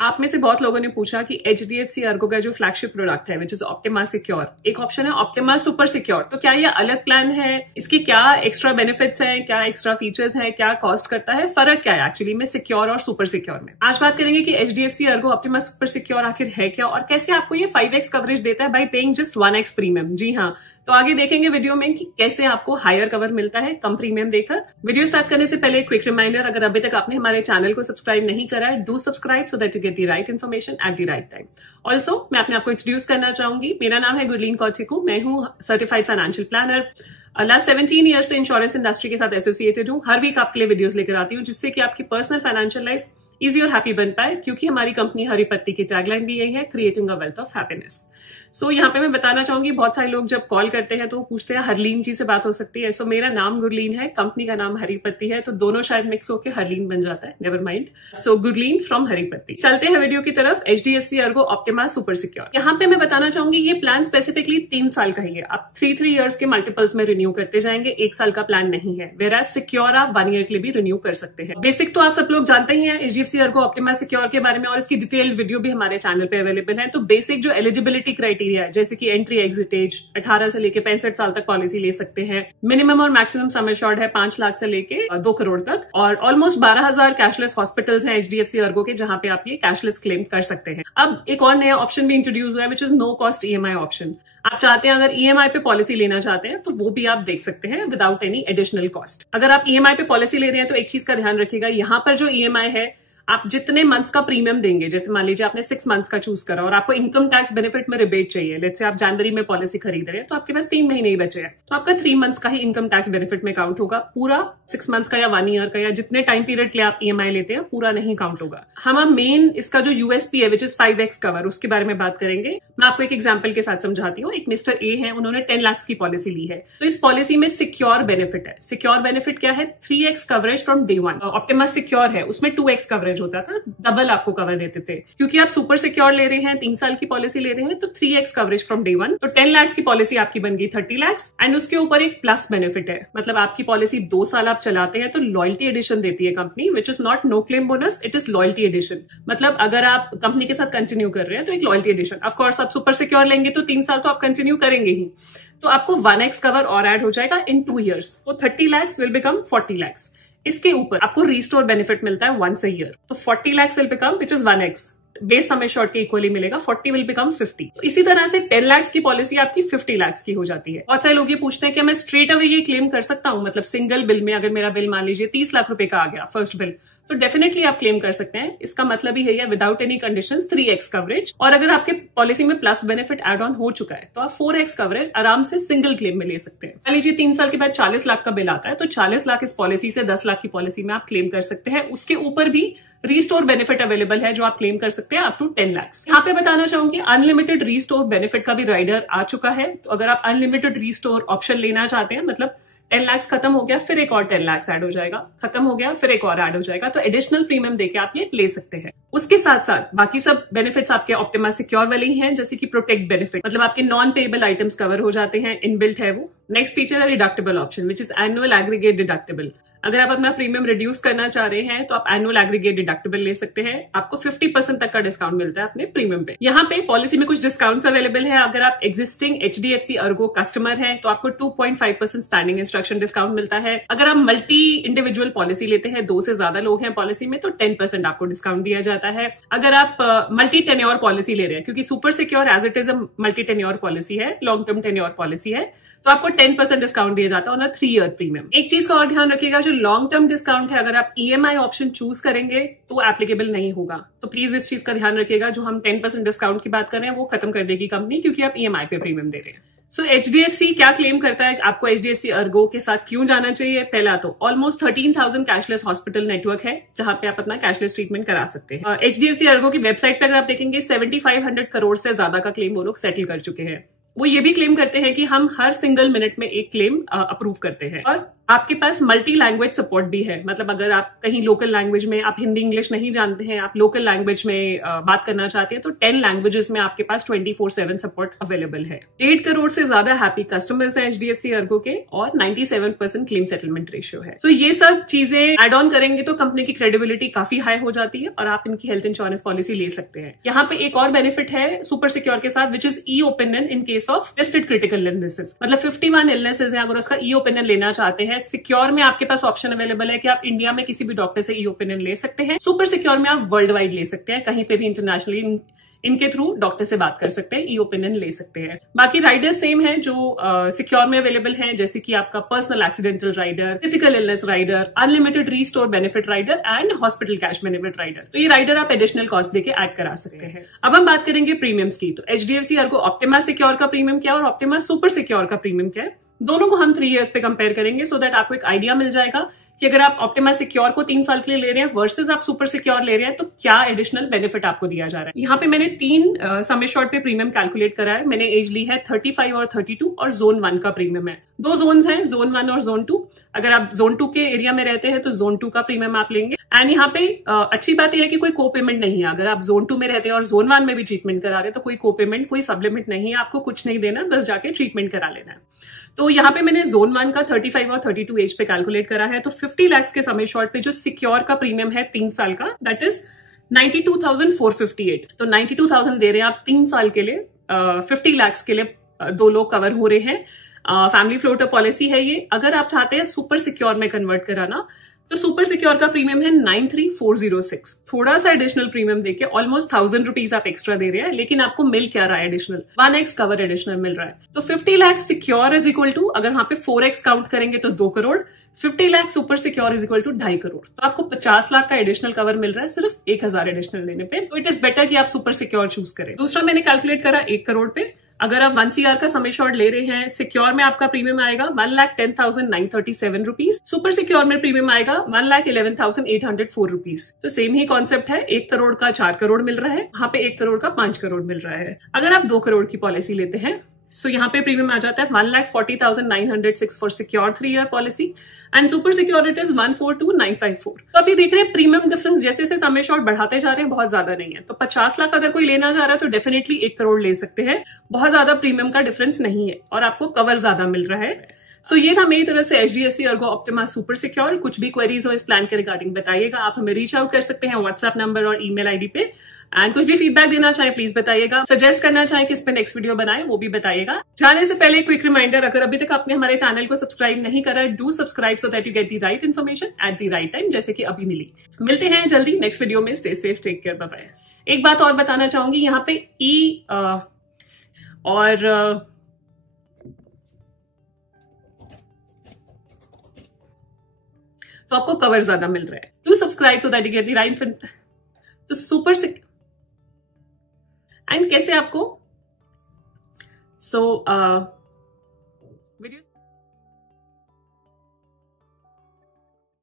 आप में से बहुत लोगों ने पूछा कि HDFC अर्गो का जो फ्लैगशिप प्रोडक्ट है विच इज ऑप्टिमा सिक्योर, एक ऑप्शन है ऑप्टिमा सुपर सिक्योर, तो क्या ये अलग प्लान है, इसकी क्या एक्स्ट्रा बेनिफिट्स हैं, क्या एक्स्ट्रा फीचर्स हैं, क्या कॉस्ट करता है, फर्क क्या है एक्चुअली में सिक्योर और सुपर सिक्योर में। आज बात करेंगे कि HDFC Ergo Optima Super secure आखिर है क्या और कैसे आपको ये 5x कवरेज देता है by paying just 1x premium. जी हाँ, तो आगे देखेंगे वीडियो में कि कैसे आपको हायर कवर मिलता है कम प्रीमियम देकर। वीडियो स्टार्ट करने से पहले क्विक रिमाइंडर, अगर अभी तक आपने हमारे चैनल को सब्सक्राइब नहीं करा है, do subscribe so that you get the right information at the right time. Also मैं अपने आपको इंट्रोड्यूस करना चाहूंगी, मेरा नाम है गुरलीन कौशिक, मैं हूँ certified financial planner. Last 17 year से इंश्योरेंस इंडस्ट्री के साथ एसोसिएटेड हूँ। हर वीक आपके लिए वीडियोस लेकर आती हूँ जिससे कि आपकी पर्सनल फाइनेंशियल लाइफ इजी और हैप्पी बन पाए, क्योंकि हमारी कंपनी हरिपत्ती की टैगलाइन भी यही है, creating a wealth of happiness. So यहाँ पे मैं बताना चाहूंगी, बहुत सारे लोग जब कॉल करते हैं तो पूछते हैं हरलीन जी से बात हो सकती है। सो मेरा नाम गुरलीन है, कंपनी का नाम हरिपत्ती है, तो दोनों शायद मिक्स होकर हरलीन बन जाता है, never mind. So Gurleen from Haripatti. चलते हैं वीडियो की तरफ। HDFC Ergo Optima Super Secure, यहाँ पे मैं बताना चाहूंगी ये प्लान स्पेसिफिकली 3 साल का ही है। आप 3 ईयर्स के मल्टीपल्स में रिन्यू करते जाएंगे, 1 साल का प्लान नहीं है। वेयर सिक्योर आप 1 ईयर के लिए भी रिन्यू कर सकते हैं। बेसिक तो आप सब लोग जानते ही हैं HDFC अर्गो ऑप्टिमा सिक्योर के बारे में, और इसकी डिटेल्ड वीडियो भी हमारे चैनल पे अवेलेबल है। तो बेसिक जो एलिजिबिलिटी क्राइटेरिया है, जैसे कि एंट्री एग्जिट एज 18 से लेके 65 साल तक पॉलिसी ले सकते हैं, मिनिमम और मैक्सिमम सम एश्योर्ड है 5 लाख से लेके 2 करोड़ तक, और ऑलमोस्ट 12,000 कैशलेस हॉस्पिटल्स हैं HDFC अर्गो के जहां पे आप ये कैशलेस क्लेम कर सकते हैं। अब एक और नया ऑप्शन भी इंट्रोड्यूस हुआ है which is no cost EMI option. आप चाहते हैं अगर EMI पे पॉलिसी लेना चाहते हैं तो वो भी आप देख सकते हैं विदाउट एनी एडिशनल कॉस्ट। अगर आप EMI पे पॉलिसी ले रहे हैं तो एक चीज का ध्यान रखिएगा, यहाँ पर जो EMI है आप जितने मंथ्स का प्रीमियम देंगे, जैसे मान लीजिए आपने 6 मंथ्स का चूज करा और आपको इनकम टैक्स बेनिफिट में रिबेट चाहिए, लेट्स से आप जनवरी में पॉलिसी खरीद रहे हैं तो आपके पास 3 महीने ही बचे हैं, तो आपका 3 मंथ्स का ही इनकम टैक्स बेनिफिट में काउंट होगा। पूरा 6 मंथ्स का या 1 ईयर का या जितने टाइम पीरियड के लिए आप EMI लेते हैं पूरा नहीं काउंट होगा। हम मेन इसका जो USP है विच इज 5x कवर, उसके बारे में बात करेंगे। मैं आपको एक एग्जाम्पल के साथ समझाती हूँ। एक मिस्टर ए है, उन्होंने 10 लाख की पॉलिसी ली है, तो इस पॉलिसी में सिक्योर बेनिफिट है। सिक्योर बेनिफिट क्या है? 3x coverage from day 1। Optima secure है, उसमें 2x कवरेज होता था, डबल आपको कवर देते थे। क्योंकि आप सुपर सिक्योर ले रहे हैं, 3 साल की पॉलिसी ले रहे हैं, तो 3x कवरेज फ्रॉम डे 1। तो 10 लाख की पॉलिसी आपकी बन गई 30 लाख, एंड उसके ऊपर एक प्लस बेनिफिट है, मतलब आपकी पॉलिसी 2 साल आप चलाते हैं तो लॉयल्टी एडिशन देती है company, which is not no claim bonus, it is loyalty addition. मतलब अगर आप कंपनी के साथ कंटिन्यू कर रहे हैं तो एक लॉयल्टी एडिशन। ऑफकोर्स आप सुपर सिक्योर लेंगे तो 3 साल तो आप कंटिन्यू करेंगे ही, तो आपको 1x कवर और ऐड हो जाएगा इन 2 ईयर्स, तो 30 लाख विल बिकम 40 लाख। इसके ऊपर आपको रिस्टोर बेनिफिट मिलता है 1 ईयर, तो 40 lakh will become which is 1x, base sum assured के इक्वली मिलेगा, 40 विल बिकम 50। तो इसी तरह से 10 लाख की पॉलिसी आपकी 50 लाख की हो जाती है। बहुत सारे लोग ये पूछते हैं कि मैं स्ट्रेट अवे ये क्लेम कर सकता हूं, मतलब सिंगल बिल में अगर मेरा बिल मान लीजिए 30 लाख रुपए का आ गया फर्स्ट बिल, तो डेफिनेटली आप क्लेम कर सकते हैं। इसका मतलब ही है without any conditions 3x coverage, और अगर आपके पॉलिसी में प्लस बेनिफिट एड ऑन हो चुका है तो आप 4x कवरेज आराम से सिंगल क्लेम में ले सकते हैं। मान लीजिए 3 साल के बाद 40 लाख का बिल आता है, तो 40 लाख इस पॉलिसी से 10 लाख की पॉलिसी में आप क्लेम कर सकते हैं। उसके ऊपर भी रीस्टोर बेनिफिट अवेलेबल है जो आप क्लेम कर सकते हैं अप टू 10 लाख। यहाँ पे बताना चाहूंगी अनलिमिटेड रीस्टोर बेनिफिट का भी राइडर आ चुका है, तो अगर आप अनलिमिटेड रीस्टोर ऑप्शन लेना चाहते हैं, मतलब 10 लाख खत्म हो गया फिर एक और 10 लाख ऐड हो जाएगा, खत्म हो गया फिर एक और ऐड हो जाएगा, तो एडिशनल प्रीमियम देके आप ये ले सकते हैं। उसके साथ साथ बाकी सब बेनिफिट्स आपके ऑप्टिमा सिक्योर वाले ही हैं, जैसे कि प्रोटेक्ट बेनिफिट, मतलब आपके नॉन पेएबल आइटम्स कवर हो जाते हैं, इनबिल्ट है वो। नेक्स्ट फीचर है deductible option which is annual aggregate deductible. अगर आप अपना प्रीमियम रिड्यूस करना चाह रहे हैं तो आप एनुअल एग्रीगेट डिडक्टेबल ले सकते हैं, आपको 50% तक का डिस्काउंट मिलता है अपने प्रीमियम पे। यहाँ पे पॉलिसी में कुछ डिस्काउंट्स अवेलेबल है। अगर आप एक्जिस्टिंग HDFC अर्गो कस्टमर हैं तो आपको 2.5% स्टैंडिंग इंस्ट्रक्शन डिस्काउंट मिलता है। अगर आप मल्टी इंडिविजुअल पॉलिसी लेते हैं, 2 से ज्यादा लोग हैं पॉलिसी में, तो 10% आपको डिस्काउंट दिया जाता है। अगर आप मल्टी टेन्योर पॉलिसी ले रहे हैं, क्योंकि super secure as it is a multi tenure policy है, लॉन्ग टर्म टेन्योर पॉलिसी है, तो आपको 10% डिस्काउंट दिया जाता है ऑन अ 3 ईयर प्रीमियम। एक चीज का और ध्यान रखिएगा, जो लॉन्ग टर्म डिस्काउंट है अगर आप EMI ऑप्शन चूज करेंगे तो एप्लीकेबल नहीं होगा, तो प्लीज इस चीज का ध्यान रखिएगा। जो हम 10% डिस्काउंट की बात कर रहे हैं वो खत्म कर देगी कंपनी, क्योंकि आप EMI पे प्रीमियम दे रहे हैं। सो HDFC क्या क्लेम करता है, आपको HDFC अर्गो के साथ क्यों जाना चाहिए? पहला तो ऑलमोस्ट 13,000 कैशलेस हॉस्पिटल नेटवर्क है जहां पे आप अपना कैशलेस ट्रीटमेंट करा सकते हैं। HDFC अर्गो की वेबसाइट पर अगर आप देखेंगे 7500 करोड़ से ज्यादा का क्लेम वो लोग सेटल कर चुके हैं। वो ये भी क्लेम करते हैं कि हम हर सिंगल मिनट में एक क्लेम अप्रूव करते हैं, और आपके पास मल्टी लैंग्वेज सपोर्ट भी है, मतलब अगर आप कहीं लोकल लैंग्वेज में, आप हिंदी इंग्लिश नहीं जानते हैं, आप लोकल लैंग्वेज में बात करना चाहते हैं, तो 10 लैंग्वेजेस में आपके पास 24/7 सपोर्ट अवेलेबल है। 1.5 करोड़ से ज्यादा हैप्पी कस्टमर्स हैं HDFC अर्गो के और 97% क्लेम सेटलमेंट रेशियो है। तो ये सब चीजें एड ऑन करेंगे तो कंपनी की क्रेडिबिलिटी काफी हाई हो जाती है और आप इनकी हेल्थ इंश्योरेंस पॉलिसी ले सकते हैं। यहाँ पे एक और बेनिफिट है सुपर सिक्योर के साथ, which is E opinion in case of tested critical illnesses. मतलब 51 इलनेसेस हैं, अगर उसका ई ओपिनियन लेना चाहते हैं, सिक्योर में आपके पास ऑप्शन अवेलेबल है कि आप इंडिया में किसी भी डॉक्टर से ई ओपिनियन ले सकते हैं। सुपर सिक्योर में आप वर्ल्ड वाइड ले सकते हैं, कहीं पे भी इंटरनेशनली इनके थ्रू डॉक्टर से बात कर सकते हैं, ई ओपिनियन ले सकते हैं। बाकी राइडर सेम है जो सिक्योर में अवेलेबल हैं, जैसे कि आपका personal accidental rider, critical illness rider, unlimited restore benefit rider and hospital cash benefit rider. तो ये राइडर आप एडिशनल कॉस्ट देके ऐड करा सकते हैं। अब हम बात करेंगे प्रीमियम्स की। तो HDFC अर्गो ऑप्टिमा सिक्योर का प्रीमियम क्या और ऑप्टिमा सुपर सिक्योर का प्रीमियम क्या है, दोनों को हम 3 इयर्स पे कंपेयर करेंगे, सो दैट आपको एक आइडिया मिल जाएगा कि अगर आप ऑप्टिमा सिक्योर को 3 साल के लिए ले रहे हैं वर्सेस आप सुपर सिक्योर ले रहे हैं तो क्या एडिशनल बेनिफिट आपको दिया जा रहा है। यहाँ पे मैंने 3 सम एश्योर्ड पे प्रीमियम कैलकुलेट करा है। मैंने एज ली है 35 और 32 और जोन 1 का प्रीमियम है। 2 जोन्स हैं, जोन 1 और जोन 2। अगर आप जोन 2 के एरिया में रहते हैं तो जोन 2 का प्रीमियम आप लेंगे। एंड यहाँ पे अच्छी बात यह है कि कोई को पेमेंट नहीं है। अगर आप जोन 2 में रहते हैं और जोन 1 में भी ट्रीटमेंट करा रहे हैं तो कोई को पेमेंट, कोई सप्लीमेंट नहीं है, आपको कुछ नहीं देना, बस जाके ट्रीटमेंट करा लेना है। तो यहाँ पे मैंने जोन 1 का 35 और 32 एज पे कैलकुलेट करा है। तो 50 लाख के समय शॉर्ट पे जो सिक्योर का प्रीमियम है 3 साल का, दैट इज 92,458। तो 92,000 दे रहे हैं आप 3 साल के लिए। 50 लाख के लिए 2 लोग कवर हो रहे हैं। फैमिली फ्लोटर पॉलिसी है ये। अगर आप चाहते हैं सुपर सिक्योर में कन्वर्ट कराना तो सुपर सिक्योर का प्रीमियम है 93,406। थोड़ा सा एडिशनल प्रीमियम देके ऑलमोस्ट 1,000 रुपीज आप एक्स्ट्रा दे रहे हैं, लेकिन आपको मिल क्या रहा है एडिशनल, 1x कवर एडिशनल मिल रहा है। तो 50 lakh secure is equal to, अगर यहाँ पे 4x काउंट करेंगे तो 2 crore, 50 lakh super secure is equal to 2.5 crore. तो आपको 50 लाख का एडिशनल कवर मिल रहा है सिर्फ 1,000 एडिशनल देने पे। तो इट इज बेटर कि आप सुपर सिक्योर चूज करें। दूसरा मैंने कैलकुलेट करा 1 करोड़ पे। अगर आप 1 CR का सम एश्योर्ड ले रहे हैं, सिक्योर में आपका प्रीमियम आएगा 1,10,937 रुपीज, सुपर सिक्योर में प्रीमियम आएगा 1,11,804 रुपीज। तो सेम ही कॉन्सेप्ट है, 1 करोड़ का 4 करोड़ मिल रहा है, यहाँ पे 1 करोड़ का 5 करोड़ मिल रहा है। अगर आप 2 करोड़ की पॉलिसी लेते हैं सो यहाँ पे प्रीमियम आ जाता है 1,40,906 for secure 3 year policy and super secure it is 142,954। तो अभी देख रहे हैं प्रीमियम डिफरेंस जैसे जैसे सम एश्योर्ड बढ़ाते जा रहे हैं, बहुत ज्यादा नहीं है। तो 50 लाख अगर कोई लेना चाह रहा है तो डेफिनेटली 1 करोड़ ले सकते हैं, बहुत ज्यादा प्रीमियम का डिफरेंस नहीं है और आपको कवर ज्यादा मिल रहा है। सो ये था मेरी तरफ से HDFC Ergo Optima Super secure. कुछ भी क्वेरीज हो इस प्लान के रिगार्डिंग बताइएगा, आप हमें रीच आउट कर सकते हैं व्हाट्सएप नंबर और ईमेल आईडी पे। एंड कुछ भी फीडबैक देना चाहे प्लीज बताइएगा, सजेस्ट करना चाहे कि इस पे नेक्स्ट वीडियो बनाए वो भी बताइएगा। जाने से पहले क्विक रिमाइंडर, अगर अभी तक आपने हमारे चैनल को सब्सक्राइब नहीं करा, do subscribe so that you get the right information at the right time, जैसे कि अभी मिली। मिलते हैं जल्दी नेक्स्ट वीडियो में। Stay safe, take care, bye bye. एक बात और बताना चाहूंगी, यहाँ पे ई और तो आपको कवर ज्यादा मिल रहा है। Do subscribe so that you get the right. तो सुपर सिक एंड कैसे आपको वीडियो